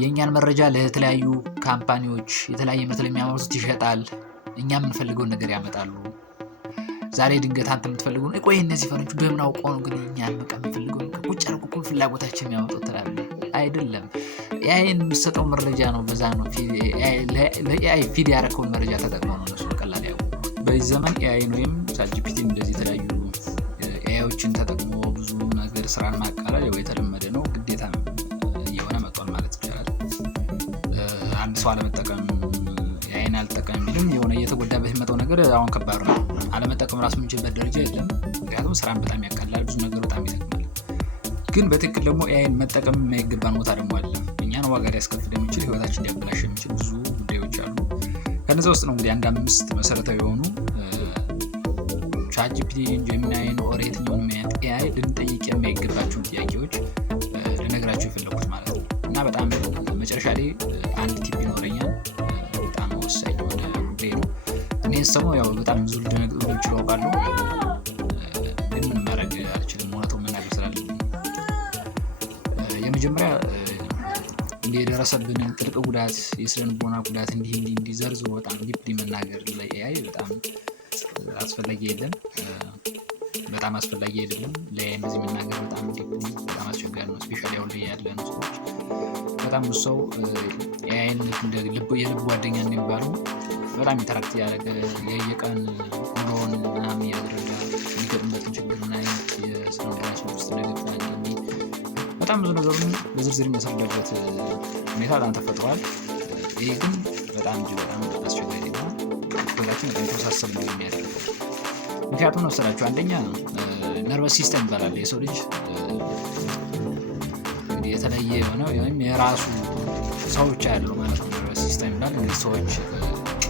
የኛን መረጃ ለተለያዩ ካምፓኒዎች የተለያየ ምርት ለሚያመርቱት ይሸጣል። እኛ የምንፈልገውን ነገር ያመጣሉ። ዛሬ ድንገት አንተ የምትፈልገው ቆይ እነዚህ ፈረንጆች በምን አውቀው ነው ግን እኛን በቃ የምንፈልገው ቁጭ አድርጎ እኮ ፍላጎታችን የሚያመጡት ትላለህ። አይደለም ኤአይን የምትሰጠው መረጃ ነው። በዛ ነው ለኤአይ ፊድ ያደረከውን መረጃ ተጠቅመው ነው እነሱ በቀላል ያውቁ። በዚህ ዘመን ኤአይን ወይም ቻትጂፒቲ እንደዚህ የተለያዩ ኤአይዎችን ተጠቅሞ ብዙ ነገር ስራን ማቃለል የተለመደ ነው፣ ግዴታ እየሆነ መጥቷል ማለት ይቻላል። አንድ ሰው አለመጠቀም ኤአይን አልጠቀም ቢልም የሆነ እየተጎዳበት የሚመጣው ነገር አሁን ከባድ ነው። አለመጠቀም ራሱ የምንችልበት ደረጃ የለም፣ ምክንያቱም ስራን በጣም ያቃላል፣ ብዙ ነገር በጣም ይጠቅማል። ግን በትክክል ደግሞ ኤአይን መጠቀም የማይገባን ቦታ ደግሞ አለ። እኛን ዋጋ ሊያስከፍል የሚችል ህይወታችን ሊያበላሽ የሚችል ብዙ ጉዳዮች አሉ። ከነዛ ውስጥ ነው እንግዲህ አንድ 5 መሰረታዊ የሆኑ ቻትጂፒቲ፣ ጀሚናይን ኦር የትኛውንም አይነት ኤአይ ልንጠይቅ የማይገባቸውን ጥያቄዎች ልነግራቸው የፈለኩት ማለት ነው። እና በጣም መጨረሻ ላይ አንድ ቲፕ ይኖረኛል፣ በጣም ወሳኝ የሆነ ጉዳይ ነው። እኔን ሰሞኑን ያው በጣም ብዙ ልደነግጡ ይችላሉ፣ ግን ምን ማድረግ አልችልም፣ እውነቱን መናገር ስላለብኝ። የመጀመሪያ የደረሰብንን ጥልቅ ጉዳት፣ የስነልቦና ጉዳት እንዲህ ዘርዝሮ በጣም ዲፕሊ መናገር ለኤአይ በጣም አስፈላጊ አይደለም፣ በጣም አስፈላጊ አይደለም። ለኤአይ እንደዚህ መናገር በጣም ዲፕሊ በጣም አስቸጋሪ ነው። ስፔሻሊ አሁን ላይ ያለን ሰዎች በጣም ብዙ ሰው ኤአይን እንደ የልብ ጓደኛ እንደሚባለው በጣም ኢንተራክት ያደረገ የየቀን ኑሮውን ምናምን እያደረገ የሚገጥምበትን ችግር እና የስነልቦና ውስጥ እንደገባ በጣም ብዙ ነገሩን በዝርዝር የሚያስረዳበት ሁኔታ በጣም ተፈጥሯል። ይሄ ግን በጣም አስቸጋሪ ነው። ህይወታችን በጣም የተወሳሰበ ነው የሚያደርገው። ምክንያቱም ነው መሰላችሁ፣ አንደኛ ነርቨስ ሲስተም ይባላል። የሰው ልጅ እንግዲህ የተለየ የሆነ ወይም የራሱ ሰው ብቻ ያለው ማለት ነው ነርቨስ ሲስተም ይባላል። እንግዲህ ሰዎች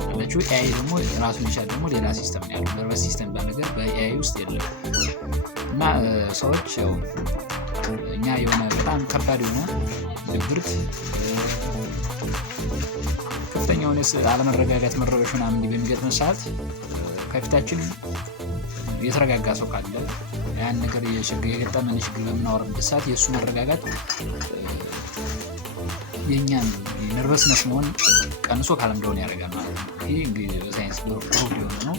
አላችሁ፣ ኤአይ ደግሞ ራሱን የቻለ ደግሞ ሌላ ሲስተም ነው ያለው። ነርቨስ ሲስተም ይባል ነገር በኤአይ ውስጥ የለም እና ሰዎች ያው እኛ የሆነ በጣም ከባድ የሆነ ድብርት፣ ከፍተኛ የሆነ አለመረጋጋት፣ መረበሽ ምናምን በሚገጥመን ሰዓት ከፊታችን የተረጋጋ ሰው ካለ ያን ነገር የገጠመን ችግር በምናወራበት ሰዓት የእሱ መረጋጋት የእኛን ነርቨስነስ መሆን ቀንሶ ካለም እንደሆነ ያደርጋል ማለት ነው። ይህ እንግዲህ በሳይንስ ፕሩቭ የሆነ ነው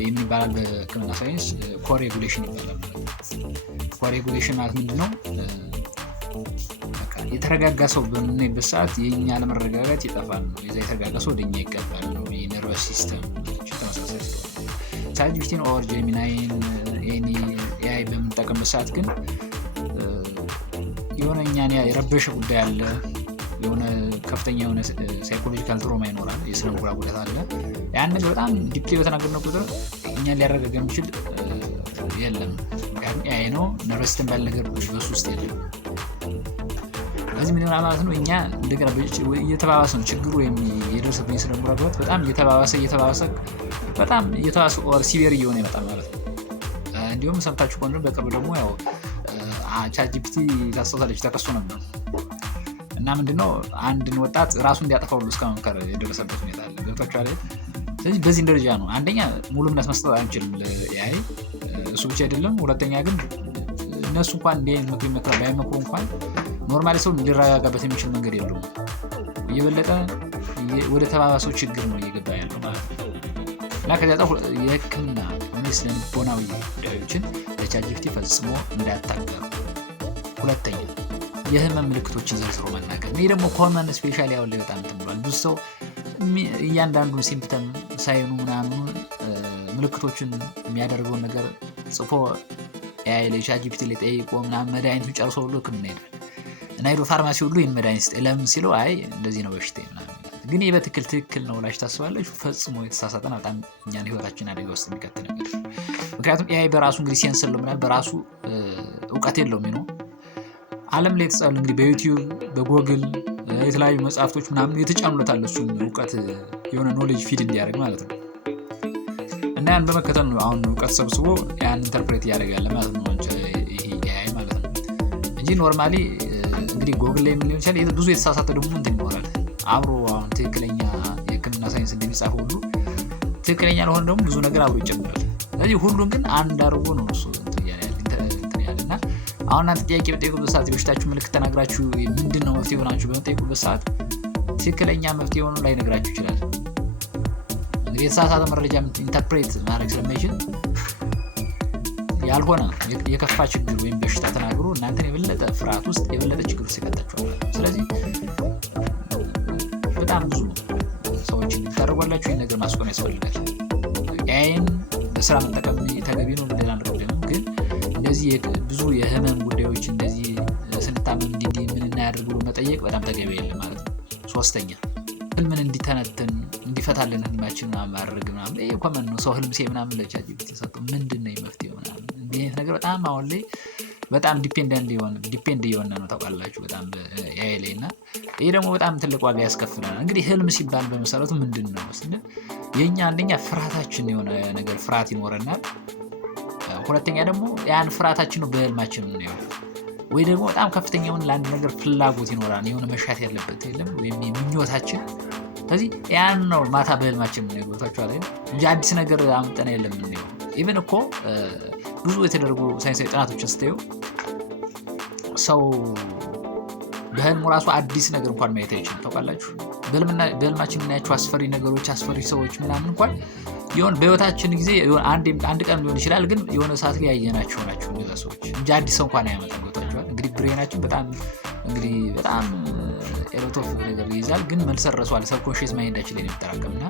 የሚባላል። በሕክምና ሳይንስ ኮሬጉሌሽን ይባላል። ኮሬጉሌሽን ማለት ምንድን ነው? የተረጋጋ ሰው በምናይበት ሰዓት የእኛ አለመረጋጋት ይጠፋል ነው። የዛ የተረጋጋ ሰው ወደኛ ይቀባል ነው። የነርቨስ ሲስተም ተመሳሳይ ቻትጂፒቲን ኦር ጀሚናይን ኤአይ በምንጠቀምበት ሰዓት ግን የሆነ እኛን የረበሸ ጉዳይ አለ፣ የሆነ ከፍተኛ የሆነ ሳይኮሎጂካል ትሮማ ይኖራል፣ የስነልቦና ጉዳት አለ። ያን ነገር በጣም ዲፕሊ በተናገርነው ቁጥር እኛን ሊያረጋጋ የሚችል የለም። ምክንያቱም ኤአይ ነው፣ ነርቨስ ሲስተም ባለ ነገር በሱ ውስጥ የለም። ስለዚህ ምን ይሆናል ማለት ነው? እኛ እንደገና እየተባባሰ ነው ችግሩ ወይም የደረሰብን የስነልቦና ጉዳት በጣም እየተባባሰ በጣም እየተባባሰ ኦር ሲቪር እየሆነ ይመጣል ማለት ነው። እንዲሁም ሰምታችሁ ከሆነ በቅርብ ደግሞ ያው ቻትጂፒቲ ታስታውሳለች ተከሶ ነበር እና ምንድነው አንድን ወጣት ራሱ እንዲያጠፋው እስከ መምከር የደረሰበት ሁኔታ አለ። ገብቷችኋል? ስለዚህ በዚህ ደረጃ ነው። አንደኛ ሙሉ እምነት መስጠት አንችልም ለኤአይ፣ እሱ ብቻ አይደለም። ሁለተኛ ግን እነሱ እንኳን ምክር ባይመክሩ እንኳን ኖርማሊ ሰው ሊረጋጋበት የሚችል መንገድ የለውም። እየበለጠ ወደ ተባባሰው ችግር ነው እየገባ ያለው ማለት ነው። እና ከዚያ የሕክምና ስነልቦናዊ ጉዳዮችን ለቻትጂፒቲ ፈጽሞ እንዳያታገሩ። ሁለተኛ የህመም ምልክቶችን ዘርዝሮ መናገር። ይህ ደግሞ ኮመን ስፔሻሊ አሁን ላይ በጣም እንትን ብሏል። ብዙ ሰው እያንዳንዱ ሲምፕተም ሳይኑ ምናምን ምልክቶችን የሚያደርገውን ነገር ጽፎ ኤአይ ላይ ቻትጂፒቲ ላይ ጠይቆ ምናምን መድኃኒቱን ጨርሶ ሁሉ ሕክምና ሄዷል እና ሄዶ ፋርማሲ ሁሉ ይህን መድኃኒት ስጠኝ ለምን ሲለው አይ እንደዚህ ነው በሽታ ምናምን። ግን ይህ ትክክል ነው ብላችሁ ታስባለች? ፈጽሞ የተሳሳተና በጣም እኛን ህይወታችን አደጋ ውስጥ የሚከት ነገር። ምክንያቱም ኤአይ በራሱ እንግዲህ ሴንስ የለውም ምናምን በራሱ እውቀት የለውም ነው። ዓለም ላይ የተጻሉ እንግዲህ በዩቲዩብ በጎግል የተለያዩ መጽሐፍቶች ምናምን የተጫኑለታል እሱን እውቀት የሆነ ኖሌጅ ፊድ እንዲያደርግ ማለት ነው። እና ያን በመከተል ነው አሁን እውቀት ሰብስቦ ያን ኢንተርፕሬት እያደረጋለ ማለት ነው ይሄ ኤአይ ማለት ነው እንጂ ኖርማሊ እንግዲህ ጎግል ላይ ምን ይችላል ብዙ የተሳሳተ ደግሞ እንትን ይኖራል አብሮ። አሁን ትክክለኛ የሕክምና ሳይንስ እንደሚጻፈው ሁሉ ትክክለኛ ለሆነ ደግሞ ብዙ ነገር አብሮ ይጨምራል። ስለዚህ ሁሉም ግን አንድ አድርጎ ነው እሱ እንትን ያለና አሁን እናንተ ጥያቄ በጠየቁበት ሰዓት የበሽታችሁ ምልክት ተናግራችሁ ምንድነው መፍትሄ ሆናችሁ በመጠየቁበት ሰዓት ትክክለኛ መፍትሄ ሆኖ ላይነግራችሁ ይችላል። እንግዲህ የተሳሳተ መረጃ ኢንተርፕሬት ማድረግ ስለማይችል ያልሆነ የከፋ ችግር ወይም በሽታ ተናግሮ እናንተን የበለጠ ፍርሃት ውስጥ የበለጠ ችግር ውስጥ ይከታችኋል። ስለዚህ በጣም ብዙ ሰዎች እንዲታረጓላችሁ ይህን ነገር ማስቆም ያስፈልጋል። ኤአይን በስራ መጠቀም ተገቢ ነው ብለን አንረዳም፣ ግን እንደዚህ ብዙ የህመም ጉዳዮች እንደዚህ ስንታመም እንዲህ ምን እናያድርግ ብሎ መጠየቅ በጣም ተገቢ አይደለም ማለት ነው። ሶስተኛ ህልምን እንዲተነትን እንዲፈታልን ህልማችን ማድረግ ምናምን ይሄ ኮመን ነው። ሰው ህልም ሲያይ ምናምን ለቻትጂፒቲ ሰጠው ምንድነው የመፍትሄው ምናምን እንዲህ አይነት ነገር በጣም አሁን ላይ በጣም ዲፔንድ እየሆነ ነው ታውቃላችሁ፣ በጣም ኤአይ ላይ እና ይሄ ደግሞ በጣም ትልቅ ዋጋ ያስከፍለናል። እንግዲህ ህልም ሲባል በመሰረቱ ምንድን ነው ስንል የኛ አንደኛ ፍርሃታችን የሆነ ነገር ፍርሃት ይኖረናል። ሁለተኛ ደግሞ ያን ፍርሃታችን ነው በህልማችን ነው ወይ ደግሞ በጣም ከፍተኛ የሆነ ለአንድ ነገር ፍላጎት ይኖራል፣ የሆነ መሻት ያለበት የለም ወይም ምኞታችን። ስለዚህ ያን ነው ማታ በህልማችን ነው ይወጣቻው ላይ እንጂ አዲስ ነገር አምጠና የለም ነው። ኢቭን እኮ ብዙ የተደረጉ ሳይንሳዊ ጥናቶችን ስታዩ ሰው በህልሙ ራሱ አዲስ ነገር እንኳን ማየት አይችልም ታውቃላችሁ። በህልማችን የምናያቸው አስፈሪ ነገሮች አስፈሪ ሰዎች ምናምን እንኳን የሆነ በህይወታችን ጊዜ አንድ ቀን ሊሆን ይችላል፣ ግን የሆነ ሰዓት ላይ ያየናቸው ናቸው እነዛ ሰዎች እንጂ አዲስ ሰው እንኳን አያመጣም። ወጣችኋል እንግዲህ ብሬናችን በጣም ኤሎቶፍ ነገር ይይዛል፣ ግን መልሰረሷል ሰብኮንሺየስ ማይንዳችን ላይ የሚጠራቀምና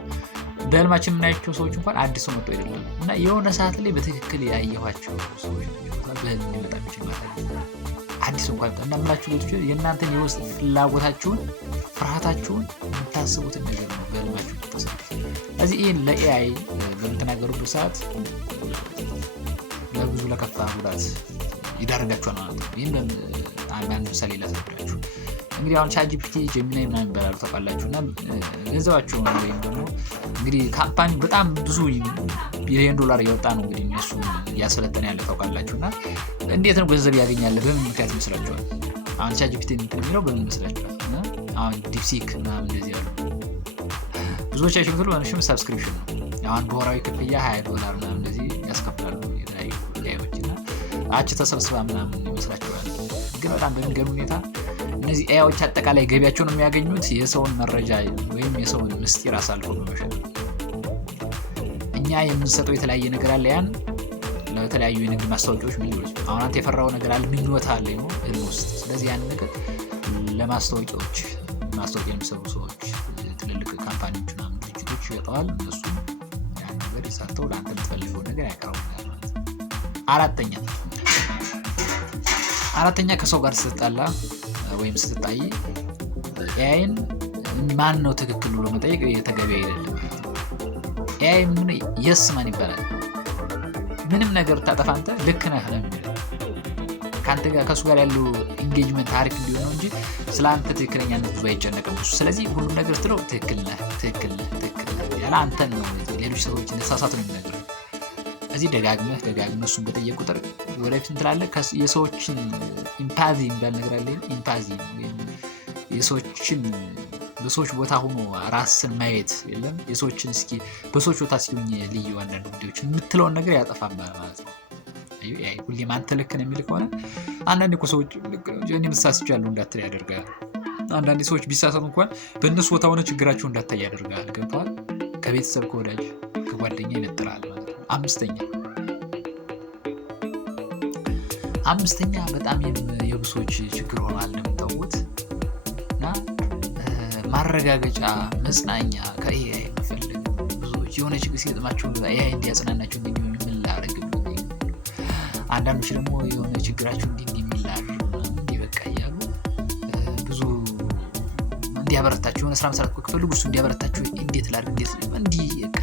በህልማችን የምናያቸው ሰዎች እንኳን አዲስ ሰው መጥቶ አይደለም እና የሆነ ሰዓት ላይ በትክክል ያየኋቸው ሰዎች በህልም ሊመጣ የሚችል ማለት ነው። አዲስ እንኳን እንደምላችሁ ልጆች የእናንተን የውስጥ ፍላጎታችሁን ፍርሃታችሁን የምታስቡትን ነገር ነው በህልማችሁ ተሰጥቶ። ስለዚህ ይህን ለኤአይ በምትናገሩበት ሰዓት ለብዙ ለከፋ ጉዳት ይዳረጋችኋል ማለት ነው። ይህን አንድ ምሳሌ ላስረዳችሁ። እንግዲህ አሁን ቻትጂፒቲ ጀሚናይ ምናምን ይባላሉ ታውቃላችሁ እና ገንዘባቸው ነው ወይም ደግሞ እንግዲህ ካምፓኒ በጣም ብዙ $1 ቢሊዮን እያወጣ ነው እንግዲህ እነሱ እያሰለጠነ ያለ ታውቃላችሁ። እና እንዴት ነው ገንዘብ ያገኛል በምን ምክንያት ይመስላችኋል? አሁን ቻትጂፒቲ የሚለው በምን ይመስላችኋል? እና አሁን ዲፕሲክ ምናምን እንደዚህ ያሉ ብዙዎቻችሁ ምትሉ በምሽም ሰብስክሪፕሽን ነው። አሁን በወራዊ ክፍያ $20 ምናምን እንደዚህ ያስከፍላሉ የተለያዩ ኤአይዎች እና አጭ ተሰብስባ ምናምን ይመስላችኋል? ግን በጣም በሚገርም ሁኔታ እነዚህ ኤአይዎች አጠቃላይ ገቢያቸውን የሚያገኙት የሰውን መረጃ ወይም የሰውን ምስጢር አሳልፎ በመሸጥ ነው። እኛ የምንሰጠው የተለያየ ነገር አለ፣ ያን ለተለያዩ የንግድ ማስታወቂያዎች ሚሊዮኖች አሁን አንተ የፈራው ነገር አለ ምኞት አለ ነው ህልም ውስጥ። ስለዚህ ያን ነገር ለማስታወቂያዎች ማስታወቂያ የሚሰሩ ሰዎች ትልልቅ ካምፓኒዎች እና ድርጅቶች ይሸጠዋል። እነሱ ያን ነገር ይሰርተው ለአንተ የምትፈልገው ነገር ያቀርቡልሃል ማለት ነው። አራተኛ ከሰው ጋር ስትጣላ ወይም ስትጣይ ኤአይን ማን ነው ትክክል ብሎ መጠየቅ የተገቢ አይደለም። ኤአይ ምን የስ ማን ይባላል? ምንም ነገር ታጠፋ አንተ ልክ ነህ ለምን ካንተ ጋር ከሱ ጋር ያለው ኢንጌጅመንት አሪፍ እንዲሆን ነው እንጂ ስላንተ ትክክለኛነት ብዙ አይጨነቅም እሱ። ስለዚህ ሁሉ ነገር ስትለው ትክክል ነህ ያለ አንተን ነው ሌሎች ሰዎች እንደሳሳቱ ነው የሚነግረው። እዚህ ደጋግመህ እሱን በጠየቅ ቁጥር ወደፊት እንትላለህ። የሰዎችን ኢምፓዚ የሚባል ነገር አለ። ኢምፓዚ ወይም የሰዎችን በሰዎች ቦታ ሆኖ ራስን ማየት የለም የሰዎችን እስኪ በሰዎች ቦታ ሲሆን ልዩ አንዳንድ ጉዳዮችን የምትለውን ነገር ያጠፋል ማለት ነው። አይ ሁሌም አንተ ልክ ነህ የሚል ከሆነ አንዳንድ እኮ ሰዎች እኔ ተሳስቻለሁ እንዳትል ያደርጋል። አንዳንድ ሰዎች ቢሳሳቱ እንኳን በእነሱ ቦታ ሆነ ችግራቸው እንዳታይ ያደርጋል። ገብቶሃል? ከቤተሰብ ከወዳጅ ከጓደኛ ይነጥላል ማለት ነው። አምስተኛ በጣም የብሶች ችግር ሆኗል እንደምታውቁት እና ማረጋገጫ መጽናኛ ከኤአይ የሚፈልግ ብዙዎች የሆነ ችግር ሲገጥማቸው ኤአይ እንዲያጽናናቸው ምን ላደርግ አንዳንዶች ደግሞ የሆነ ችግራቸው እንዲህ በቃ እያሉ ብዙ እንዲያበረታቸው የሆነ ስራ መስራት ከፈልጉ እሱ እንዲያበረታቸው እንዴት ላድርግ እንዲህ በቃ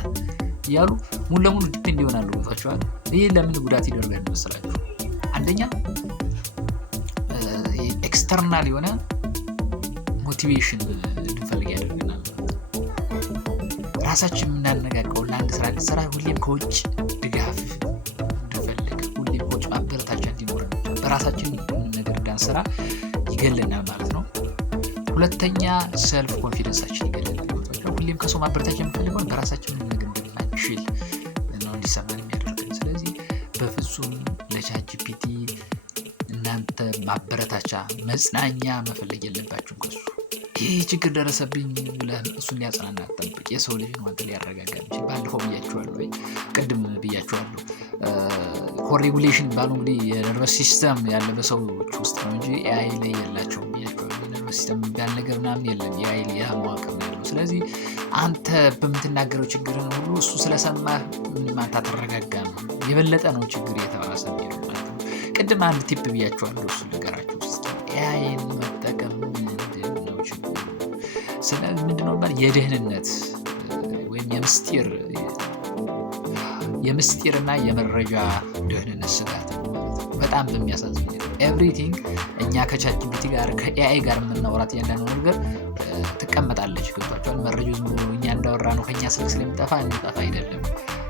እያሉ ሙሉ ለሙሉ ዲፔንድ ይሆናሉ። ገብቷችኋል? ይህ ለምን ጉዳት ይደርጋል መሰላችሁ? አንደኛ ኤክስተርናል የሆነ ሞቲቬሽን እንድንፈልግ ያደርገናል። ራሳችን የምናነቃቀው ለአንድ ስራ እንድንሰራ ሁሌም ከውጭ ድጋፍ እንድንፈልግ ሁሌም ከውጭ ማበረታቻ እንዲኖረን በራሳችን ነገር እንዳንሰራ ይገለናል ማለት ነው። ሁለተኛ ሰልፍ ኮንፊደንሳችን ይገለናል። ሁሌም ከሰው ማበረታቻ የምንፈልገውን በራሳችን ነገር እንደምንችል ነው እንዲሰማን የሚያደርገን። ስለዚህ በፍጹም ለቻትጂፒቲ እናንተ ማበረታቻ መጽናኛ መፈለግ የለባችሁም ከሱ። ይህ ችግር ደረሰብኝ ብለህ እሱን ሊያጽናና አትጠብቅ። የሰው ልጅ ነው አንተ ሊያረጋጋ የሚችል። ባለፈው ብያችኋለሁ ወይ ቅድም ብያችኋለሁ። ኮሬጉሌሽን ባለው እንግዲህ የነርቨስ ሲስተም ያለ በሰዎች ውስጥ ነው እንጂ ኤአይ ላይ የላቸውም ብያችኋለሁ። የነርቨስ ሲስተም የሚባል ነገር ምናምን የለም። ኤአይ ያ መዋቅር ነው ያለው። ስለዚህ አንተ በምትናገረው ችግርን ሁሉ እሱ ስለሰማህ ምንም አንተ አትረጋጋም። የበለጠ ነው ችግር የተባባሰ የሚሄደው ማለት ነው። ቅድም አንድ ቲፕ ብያችኋለሁ፣ እሱ ነገራችሁ ውስጥ ኤአይን መጠቀም ምንድነው ችግሩ? ምንድነው ማለት የደህንነት ወይም የምስጢርና የመረጃ ደህንነት ስጋት በጣም በሚያሳዝን ኤቭሪቲንግ እኛ ከቻትጂፒቲ ጋር ከኤአይ ጋር የምናወራት እያንዳንዱ ነገር ትቀመጣለች። ገብቷችኋል? መረጃው ዝም ብሎ እኛ እንዳወራ ነው ከኛ ስልክ ስለሚጠፋ እንጠፋ አይደለም፣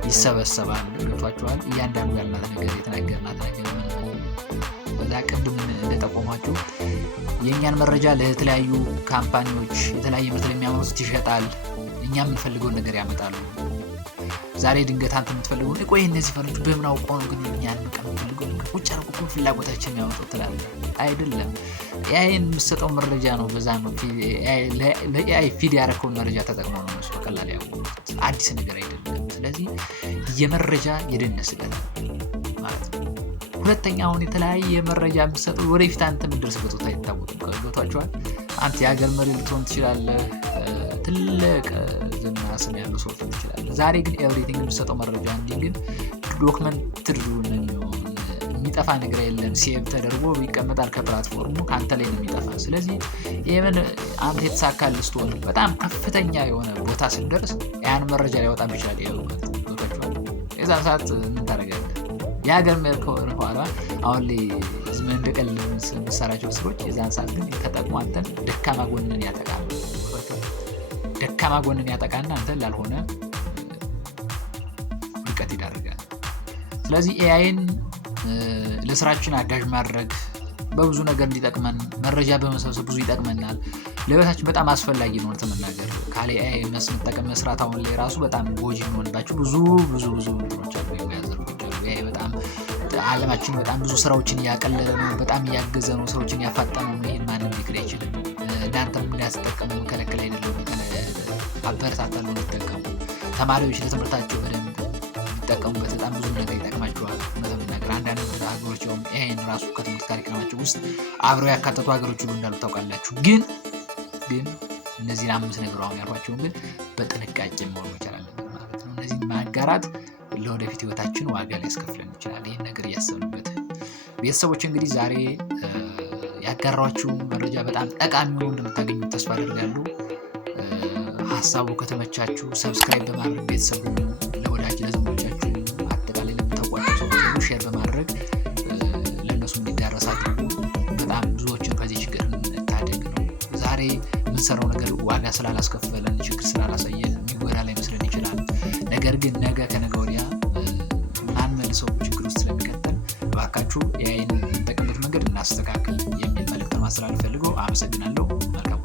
ይሰበሰባል። ገብቷችኋል? እያንዳንዱ ያልናት ነገር የተናገርናት ነገር በዛ ቅድም እንደጠቆማችሁ የእኛን መረጃ ለተለያዩ ካምፓኒዎች የተለያየ ምርት ለሚያመርቱት ይሸጣል። እኛ የምንፈልገውን ነገር ያመጣሉ። ዛሬ ድንገት አንተ የምትፈልገው ቆይ እነዚህ ፈረንጆች በምን አውቀው ነው ግን እኛን የምንፈልገው ቁጭ አድርገው ፍላጎታችን የሚያመጡት ትላለህ። አይደለም፣ ኤአይን የምትሰጠው መረጃ ነው። በዛ ነው ለኤአይ ፊድ ያደረከውን መረጃ ተጠቅሞ ነው እሱ በቀላል ያወቁት። አዲስ ነገር አይደለም። ስለዚህ የመረጃ የደህንነት ስጋት ማለት ነው። ሁለተኛ አሁን የተለያየ መረጃ የምትሰጠው ወደፊት አንተ የምትደርስበት ቦታ አይታወቅም። ገብቷችኋል? አንተ የሀገር መሪ ልትሆን ትችላለህ። ትልቅ ዝና ስም ያለው ሰው ልትሆን ትችላለህ። ዛሬ ግን ኤቭሪቲንግ የምትሰጠው መረጃ እንጂ ግን ዶክመንትድ ነው የሚሆን። የሚጠፋ ነገር የለም። ሴቭ ተደርጎ ይቀመጣል ከፕላትፎርሙ፣ ከአንተ ላይ ነው የሚጠፋ። ስለዚህ ይህን አንተ የተሳካልህ ስትሆን በጣም ከፍተኛ የሆነ ቦታ ስንደርስ ያን መረጃ ሊያወጣ ይችላል። ገብቷችኋል? የዛን ሰዓት ምን ታደርጋለህ? የሀገር መሪ ከሆነ በኋላ አሁን ላይ ዝም እንደቀል የምትሰራቸው ስሮች የዛን ሰዓት ግን ተጠቅሞ አንተን ደካማ ጎንን ያጠቃል። ደካማ ጎንን ያጠቃና አንተን ላልሆነ ውድቀት ይዳርጋል። ስለዚህ ኤአይን ለስራችን አጋዥ ማድረግ በብዙ ነገር እንዲጠቅመን መረጃ በመሰብሰብ ብዙ ይጠቅመናል። ለህይወታችን በጣም አስፈላጊ ነው። ተመናገር ካለ ኤአይ መጠቀም መስራት አሁን ላይ ራሱ በጣም ጎጂ የሚሆንባቸው ብዙ ነገሮች አሉ። ኤአይ በጣም ዓለማችን በጣም ብዙ ስራዎችን እያቀለለ ነው። በጣም እያገዘ ነው። ሰዎችን እያፋጠነ ነው። ይህን ማንም ሊክድ አይችልም። እናንተም እንዳትጠቀሙ መከለከል አይደለም። አበረታታለሁ እንዲጠቀሙ። ተማሪዎች ለትምህርታቸው በደንብ የሚጠቀሙበት በጣም ብዙ ነገር ይጠቅማቸዋል። ነገር አንዳንድ ሀገሮች ኤአይን ራሱ ከትምህርት ካሪኩለማቸው ውስጥ አብረው ያካተቱ ሀገሮች ሁሉ እንዳሉ ታውቃላችሁ። ግን እነዚህን 5 ነገር አሁን ያልኳቸውን ግን በጥንቃቄ መሆን መቻል አለበት ማለት ነው። እነዚህን ማጋራት ለወደፊት ህይወታችን ዋጋ ሊያስከፍለን ይችላል። ይህን ነገር እያሰብንበት ቤተሰቦች እንግዲህ ዛሬ ያጋራኋችሁ መረጃ በጣም ጠቃሚ ሆኖ እንደምታገኙት ተስፋ አደርጋለሁ። ሀሳቡ ከተመቻችሁ ሰብስክራይብ በማድረግ ቤተሰቡ ለወዳጅ ለዘመዶቻችሁ አጠቃላይ ለምታውቋቸው ሰዎች ሼር በማድረግ ለእነሱ እንዲዳረስ አድርጉ። በጣም ብዙዎችን ከዚህ ችግር እንታደግ ነው። ዛሬ የምንሰራው ነገር ዋጋ ስላላስከፈለን ችግር ስላላሳየን የሚጎዳ ላይ መስለን ይችላል። ነገር ግን ነገ ከነገ ወዲያ ማንመልሰው ችግር ውስጥ ስለሚቀጥል እባካችሁ የአይን የምንጠቀምበት መንገድ እናስተካክል የሚል መልዕክት ማስተላለፍ ፈልገው አመሰግናለሁ። መልካም